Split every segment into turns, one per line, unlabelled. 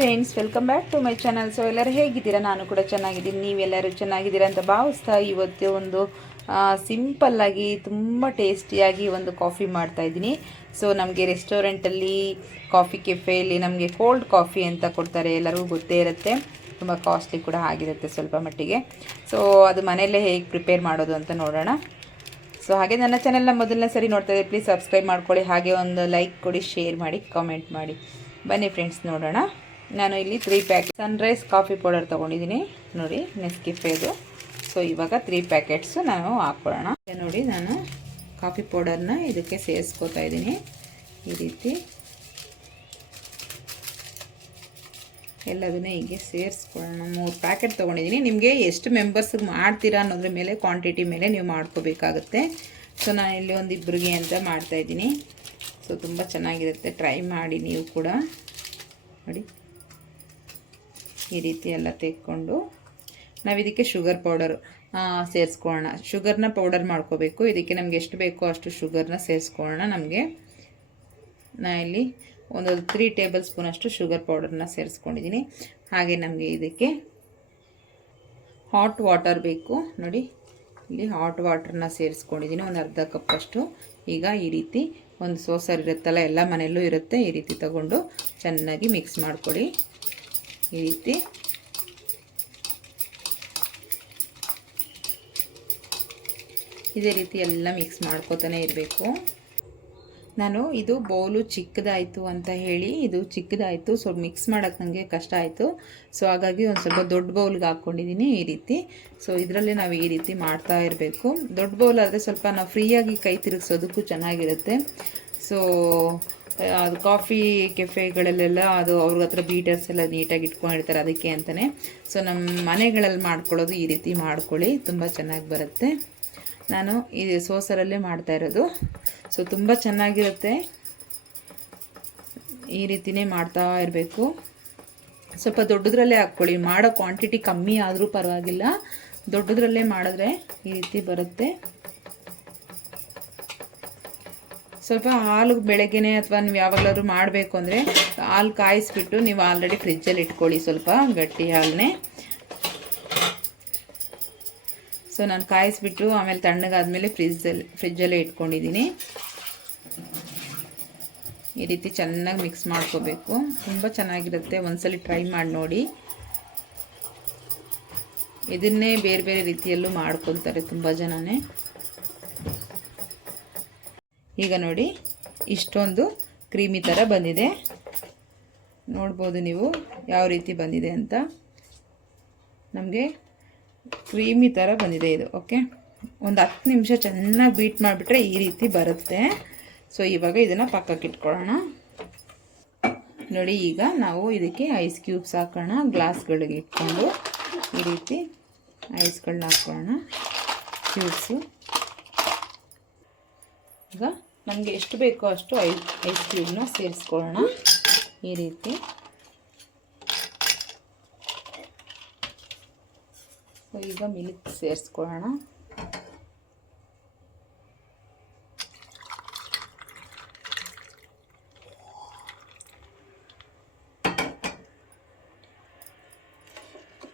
Friends welcome back to my channel so ಎಲ್ಲರೂ ಹೇಗಿದ್ದೀರಾ? ನಾನು ಕೂಡ ಚೆನ್ನಾಗಿದ್ದೀನಿ. ನೀವೆಲ್ಲರೂ ಚೆನ್ನಾಗಿದ್ದೀರಾ ಅಂತ ಭಾವಿಸ್ತಾ ಇವತ್ತು ಒಂದು ಸಿಂಪಲ್ಲಾಗಿ ತುಂಬ ಟೇಸ್ಟಿಯಾಗಿ ಒಂದು ಕಾಫಿ ಮಾಡ್ತಾ ಇದ್ದೀನಿ. ಸೊ ನಮಗೆ ರೆಸ್ಟೋರೆಂಟಲ್ಲಿ ಕಾಫಿ ಕೆಫೆಯಲ್ಲಿ ನಮಗೆ ಕೋಲ್ಡ್ ಕಾಫಿ ಅಂತ ಕೊಡ್ತಾರೆ. ಎಲ್ಲರಿಗೂ ಗೊತ್ತೇ ಇರುತ್ತೆ. ತುಂಬ ಕಾಸ್ಟ್ಲಿ ಕೂಡ ಆಗಿರುತ್ತೆ ಸ್ವಲ್ಪ ಮಟ್ಟಿಗೆ. ಸೊ ಅದು ಮನೆಯಲ್ಲೇ ಹೇಗೆ ಪ್ರಿಪೇರ್ ಮಾಡೋದು ಅಂತ ನೋಡೋಣ. ಸೊ ಹಾಗೆ ನನ್ನ ಚಾನೆಲ್ನ ಮೊದಲನೇ ಸರಿ ನೋಡ್ತಾ ಇದ್ದೆ ಪ್ಲೀಸ್ ಸಬ್ಸ್ಕ್ರೈಬ್ ಮಾಡ್ಕೊಳ್ಳಿ. ಹಾಗೆ ಒಂದು ಲೈಕ್ ಕೊಡಿ ಶೇರ್ ಮಾಡಿ ಕಾಮೆಂಟ್ ಮಾಡಿ. ಬನ್ನಿ ಫ್ರೆಂಡ್ಸ್ ನೋಡೋಣ. ನಾನು ಇಲ್ಲಿ three pack sunrise coffee powder ತೊಗೊಂಡಿದ್ದೀನಿ. ನೋಡಿ ನೆಸ್ಕಿಫೆದು ಸೊ ಇವಾಗ ತ್ರೀ ಪ್ಯಾಕೆಟ್ಸು ನಾನು ಹಾಕ್ಕೊಳ್ಳೋಣ. ನೋಡಿ, ನಾನು ಕಾಫಿ ಪೌಡರ್ನ ಇದಕ್ಕೆ ಸೇರಿಸ್ಕೋತಾ ಇದ್ದೀನಿ. ಈ ರೀತಿ. ಎಲ್ಲದನ್ನೇ ಹೀಗೆ ಸೇರಿಸ್ಕೊಳ್ಳೋಣ. ಮೂರು ಪ್ಯಾಕೆಟ್ ತೊಗೊಂಡಿದ್ದೀನಿ. ನಿಮಗೆ ಎಷ್ಟು ಮೆಂಬರ್ಸ್ಗೆ ಮಾಡ್ತೀರಾ ಅನ್ನೋದ್ರ ಮೇಲೆ ಕ್ವಾಂಟಿಟಿ ಮೇಲೆ ನೀವು ಮಾಡ್ಕೋಬೇಕಾಗುತ್ತೆ. ಸೊ ನಾನು ಇಲ್ಲಿ ಒಂದು ಇಬ್ಬರಿಗೆ ಅಂತ ಮಾಡ್ತಾಯಿದ್ದೀನಿ ಸೊ ತುಂಬ ಚೆನ್ನಾಗಿರುತ್ತೆ. ಟ್ರೈ ಮಾಡಿ ನೀವು ಕೂಡ. ನೋಡಿ. ಈ ರೀತಿ ಎಲ್ಲ ತೆಕ್ಕೊಂಡು ನಾವು ಇದಕ್ಕೆ ಶುಗರ್ ಪೌಡರ್ ಸೇರಿಸ್ಕೊಳ್ಳೋಣ. ಶುಗರ್ನ ಪೌಡರ್ ಮಾಡ್ಕೋಬೇಕು. ಇದಕ್ಕೆ ನಮ್ಗೆ ಎಷ್ಟು ಬೇಕೋ ಅಷ್ಟು ಶುಗರ್ನ ಸೇರಿಸ್ಕೊಳ್ಳೋಣ ನಮಗೆ. ನಾ ಇಲ್ಲಿ ಒಂದು ತ್ರೀ ಟೇಬಲ್ ಸ್ಪೂನಷ್ಟು ಶುಗರ್ ಪೌಡರ್ನ ಸೇರಿಸ್ಕೊಂಡಿದ್ದೀನಿ. ಹಾಗೆ ನಮಗೆ ಇದಕ್ಕೆ ಹಾಟ್ ವಾಟರ್ ಬೇಕು. ನೋಡಿ, ಇಲ್ಲಿ ಹಾಟ್ ವಾಟರ್ನ ಸೇರಿಸ್ಕೊಂಡಿದ್ದೀನಿ. ಒಂದು ಅರ್ಧ ಕಪ್ಪಷ್ಟು ಈಗ ಈ ರೀತಿ ಒಂದು ಸೋಸರ್ ಇರುತ್ತಲ್ಲ, ಎಲ್ಲ ಮನೆಯಲ್ಲೂ ಇರುತ್ತೆ. ಈ ರೀತಿ ತಗೊಂಡು ಚೆನ್ನಾಗಿ ಮಿಕ್ಸ್ ಮಾಡಿಕೊಡಿ ಈ ರೀತಿ ಇದೇ ರೀತಿ ಎಲ್ಲ ಮಿಕ್ಸ್ ಮಾಡ್ಕೋತಾನೆ ಇರಬೇಕು. ನಾನು ಇದು ಬೌಲು ಚಿಕ್ಕದಾಯಿತು ಅಂತ ಹೇಳಿ ಇದು ಚಿಕ್ಕದಾಯಿತು ಸೊ ಮಿಕ್ಸ್ ಮಾಡೋಕ್ಕೆ ನನಗೆ ಕಷ್ಟ ಆಯಿತು. ಸೊ ಹಾಗಾಗಿ ಒಂದು ಸ್ವಲ್ಪ ದೊಡ್ಡ ಬೌಲ್ಗೆ ಹಾಕ್ಕೊಂಡಿದ್ದೀನಿ ಈ ರೀತಿ. ಸೊ ಇದರಲ್ಲಿ ನಾವು ಈ ರೀತಿ ಮಾಡ್ತಾ ಇರಬೇಕು. ದೊಡ್ಡ ಬೌಲ್ ಆದರೆ ಸ್ವಲ್ಪ ನಾವು ಫ್ರೀಯಾಗಿ ಕೈ ತಿರುಗಿಸೋದಕ್ಕೂ ಚೆನ್ನಾಗಿರುತ್ತೆ. ಸೊ ಕಾಫಿ ಕೆಫೆಗಳಲ್ಲೆಲ್ಲ ಅದು ಅವ್ರ ಹತ್ರ ಬೀಟರ್ಸ್ ಎಲ್ಲ ನೀಟಾಗಿ ಇಟ್ಕೊಂಡಿರ್ತಾರೆ ಅದಕ್ಕೆ ಅಂತಲೇ ಸೊ ನಮ್ಮ ಮನೆಗಳಲ್ಲಿ ಮಾಡ್ಕೊಳ್ಳೋದು ಈ ರೀತಿ ಮಾಡ್ಕೊಳ್ಳಿ. ತುಂಬ ಚೆನ್ನಾಗಿ ಬರುತ್ತೆ. ನಾನು ಈ ಸೋಸರಲ್ಲೇ ಮಾಡ್ತಾ ಇರೋದು. ಸೊ ತುಂಬ ಚೆನ್ನಾಗಿರುತ್ತೆ. ಈ ರೀತಿಯೇ ಮಾಡ್ತಾ ಇರಬೇಕು. ಸ್ವಲ್ಪ ದೊಡ್ಡದ್ರಲ್ಲೇ ಹಾಕ್ಕೊಳ್ಳಿ. ಮಾಡೋ ಕ್ವಾಂಟಿಟಿ ಕಮ್ಮಿ ಆದರೂ ಪರವಾಗಿಲ್ಲ. ದೊಡ್ಡದ್ರಲ್ಲೇ ಮಾಡಿದ್ರೆ ಈ ರೀತಿ ಬರುತ್ತೆ. ಸ್ವಲ್ಪ ಹಾಲು ಬೆಳಗ್ಗೆನೆ ಅಥವಾ ನೀವು ಯಾವಾಗಲಾದ್ರೂ ಮಾಡಬೇಕು ಅಂದರೆ ಹಾಲು ಕಾಯಿಸ್ಬಿಟ್ಟು ನೀವು ಆಲ್ರೆಡಿ ಫ್ರಿಜ್ಜಲ್ಲಿ ಇಟ್ಕೊಳ್ಳಿ ಸ್ವಲ್ಪ ಗಟ್ಟಿ ಹಾಲನ್ನೇ ಸೊ ನಾನು ಕಾಯಿಸ್ಬಿಟ್ಟು ಆಮೇಲೆ ತಣ್ಣಗಾದ್ಮೇಲೆ ಫ್ರಿಜ್ಜಲ್ಲಿ, ಫ್ರಿಜ್ಜಲ್ಲೇ ಇಟ್ಕೊಂಡಿದ್ದೀನಿ. ಈ ರೀತಿ ಚೆನ್ನಾಗಿ ಮಿಕ್ಸ್ ಮಾಡ್ಕೋಬೇಕು. ತುಂಬ ಚೆನ್ನಾಗಿರುತ್ತೆ. ಒಂದ್ಸಲಿ ಟ್ರೈ ಮಾಡಿ ನೋಡಿ. ಇದನ್ನೇ ಬೇರೆ ಬೇರೆ ರೀತಿಯಲ್ಲೂ ಮಾಡ್ಕೊತಾರೆ ತುಂಬ ಜನನೇ. ಈಗ ನೋಡಿ, ಇಷ್ಟೊಂದು ಕ್ರೀಮಿ ಥರ ಬಂದಿದೆ. ನೋಡ್ಬೋದು ನೀವು ಯಾವ ರೀತಿ ಬಂದಿದೆ ಅಂತ. ನಮಗೆ ಕ್ರೀಮಿ ಥರ ಬಂದಿದೆ ಇದು, ಓಕೆ? ಒಂದು ಹತ್ತು ನಿಮಿಷ ಚೆನ್ನಾಗಿ ಬೀಟ್ ಮಾಡಿಬಿಟ್ರೆ ಈ ರೀತಿ ಬರುತ್ತೆ. ಸೊ ಇವಾಗ ಇದನ್ನು ಪಕ್ಕಕ್ಕೆ ಇಟ್ಕೊಳ್ಳೋಣ. ನೋಡಿ, ಈಗ ನಾವು ಇದಕ್ಕೆ ಐಸ್ ಕ್ಯೂಬ್ಸ್ ಹಾಕೋಣ, ಗ್ಲಾಸ್ಗಳಿಗೆ ಇಟ್ಕೊಂಡು ಈ ರೀತಿ ಐಸ್ಗಳನ್ನ ಹಾಕ್ಕೊಳ್ಳೋಣ ಕ್ಯೂಬ್ಸು. ಈಗ ನಮಗೆ ಎಷ್ಟು ಬೇಕೋ ಅಷ್ಟು ಐ ಐಸ್ ಕ್ಯೂಬ್ನ ಸೇರಿಸ್ಕೊಳ್ಳೋಣ ಈ ರೀತಿ. ಈಗ ಮಿಲ್ಕ್ ಸೇರಿಸ್ಕೊಳ್ಳೋಣ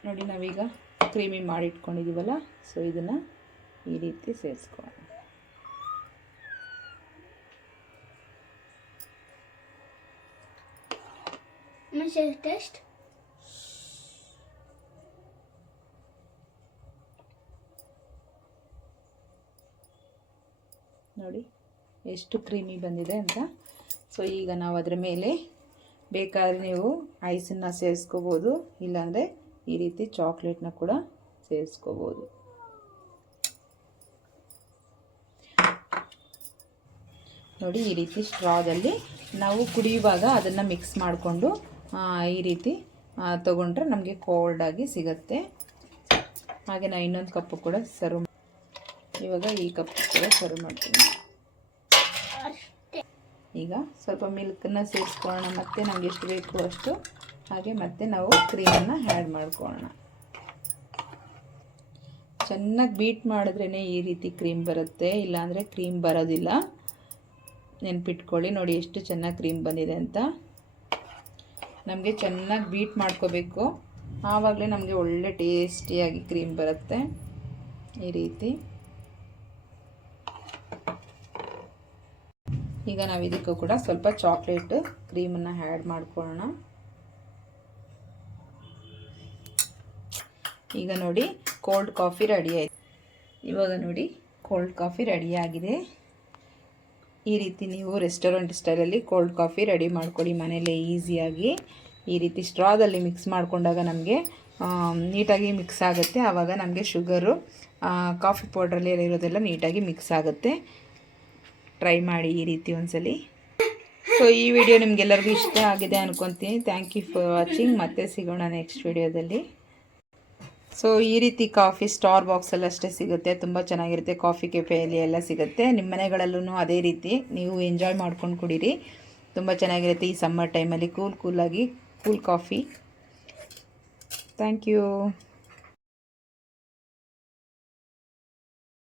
ನೋಡಿ, ನಾವೀಗ ಕ್ರೀಮಿ ಮಾಡಿಟ್ಕೊಂಡಿದ್ದೀವಲ್ಲ ಸೊ ಇದನ್ನು ಈ ರೀತಿ ಸೇರಿಸ್ಕೊಳ್ಳೋಣ ನೋಡಿ, ಎಷ್ಟು ಕ್ರೀಮಿ ಬಂದಿದೆ ಅಂತ. ಸೊ ಈಗ ನಾವು ಅದರ ಮೇಲೆ ಬೇಕಾದರೆ ನೀವು ಐಸನ್ನು ಸೇರಿಸ್ಕೋಬೋದು, ಇಲ್ಲಾಂದರೆ ಈ ರೀತಿ ಚಾಕ್ಲೇಟ್ನ ಕೂಡ ಸೇರಿಸ್ಕೋಬೋದು. ನೋಡಿ, ಈ ರೀತಿ ಸ್ಟ್ರಾದಲ್ಲಿ ನಾವು ಕುಡಿಯುವಾಗ ಅದನ್ನು ಮಿಕ್ಸ್ ಮಾಡಿಕೊಂಡು ಈ ರೀತಿ ತೊಗೊಂಡ್ರೆ ನಮಗೆ ಕೋಲ್ಡಾಗಿ ಸಿಗುತ್ತೆ. ಹಾಗೆ ನಾನು ಇನ್ನೊಂದು ಕಪ್ಪು ಕೂಡ ಸರ್ವ್ ಇವಾಗ ಈ ಕಪ್ಪು ಕೂಡ ಸರ್ವ್ ಮಾಡ್ತೀನಿ. ಈಗ ಸ್ವಲ್ಪ ಮಿಲ್ಕನ್ನು ಸೇರಿಸ್ಕೊಳ್ಳೋಣ. ಮತ್ತೆ ನಮ್ಗೆ ಎಷ್ಟು ಬೇಕು ಅಷ್ಟು. ಹಾಗೆ ಮತ್ತೆ ನಾವು ಕ್ರೀಮನ್ನು ಆ್ಯಡ್ ಮಾಡ್ಕೊಳ್ಳೋಣ. ಚೆನ್ನಾಗಿ ಬೀಟ್ ಮಾಡಿದ್ರೇ ಈ ರೀತಿ ಕ್ರೀಮ್ ಬರುತ್ತೆ. ಇಲ್ಲಾಂದರೆ ಕ್ರೀಮ್ ಬರೋದಿಲ್ಲ. ನೆನ್ಪಿಟ್ಕೊಳ್ಳಿ. ನೋಡಿ ಎಷ್ಟು ಚೆನ್ನಾಗಿ ಕ್ರೀಮ್ ಬಂದಿದೆ ಅಂತ. ನಮಗೆ ಚೆನ್ನಾಗಿ ಬೀಟ್ ಮಾಡ್ಕೋಬೇಕು. ಆವಾಗಲೇ ನಮಗೆ ಒಳ್ಳೆ ಟೇಸ್ಟಿಯಾಗಿ ಕ್ರೀಮ್ ಬರುತ್ತೆ. ಈ ರೀತಿ. ಈಗ ನಾವು ಇದಕ್ಕೂ ಕೂಡ ಸ್ವಲ್ಪ ಚಾಕ್ಲೇಟ್ ಕ್ರೀಮನ್ನು ಆ್ಯಡ್ ಮಾಡ್ಕೊಳ್ಳೋಣ. ಈಗ ನೋಡಿ ಕೋಲ್ಡ್ ಕಾಫಿ ರೆಡಿ ಆಯಿತು. ಇವಾಗ ನೋಡಿ ಕೋಲ್ಡ್ ಕಾಫಿ ರೆಡಿಯಾಗಿದೆ ಈ ರೀತಿ ನೀವು ರೆಸ್ಟೋರೆಂಟ್ ಸ್ಟೈಲಲ್ಲಿ ಕೋಲ್ಡ್ ಕಾಫಿ ರೆಡಿ ಮಾಡ್ಕೊಳ್ಳಿ ಮನೆಯಲ್ಲೇ ಈಸಿಯಾಗಿ. ಈ ರೀತಿ ಸ್ಟ್ರಾದಲ್ಲಿ ಮಿಕ್ಸ್ ಮಾಡಿಕೊಂಡಾಗ ನಮಗೆ ನೀಟಾಗಿ ಮಿಕ್ಸ್ ಆಗುತ್ತೆ. ಆವಾಗ ನಮಗೆ ಶುಗರು ಕಾಫಿ ಪೌಡ್ರಲ್ಲಿ ಇರೋದೆಲ್ಲ ನೀಟಾಗಿ ಮಿಕ್ಸ್ ಆಗುತ್ತೆ. ಟ್ರೈ ಮಾಡಿ ಈ ರೀತಿ ಒಂದ್ಸಲಿ. ಸೊ ಈ ವಿಡಿಯೋ ನಿಮಗೆಲ್ಲರಿಗೂ ಇಷ್ಟ ಆಗಿದೆ ಅನ್ಕೊತೀನಿ. ಥ್ಯಾಂಕ್ ಯು ಫಾರ್ ವಾಚಿಂಗ್ ಮತ್ತೆ ಸಿಗೋಣ ನೆಕ್ಸ್ಟ್ ವಿಡಿಯೋದಲ್ಲಿ. ಸೊ ಈ ರೀತಿ ಕಾಫಿ ಸ್ಟಾರ್ ಬಾಕ್ಸಲ್ಲಿ ಅಷ್ಟೇ ಸಿಗುತ್ತೆ. ತುಂಬ ಚೆನ್ನಾಗಿರುತ್ತೆ. ಕಾಫಿ ಕೆಫೆಯಲ್ಲಿ ಎಲ್ಲ ಸಿಗುತ್ತೆ. ನಿಮ್ಮ ಮನೆಗಳಲ್ಲೂ ಅದೇ ರೀತಿ. ನೀವು ಎಂಜಾಯ್ ಮಾಡ್ಕೊಂಡು ಕುಡೀರಿ. ತುಂಬ ಚೆನ್ನಾಗಿರುತ್ತೆ ಈ ಸಮ್ಮರ್ ಟೈಮಲ್ಲಿ ಕೂಲ್ ಕೂಲಾಗಿ ಕೂಲ್ ಕಾಫಿ ಥ್ಯಾಂಕ್ ಯು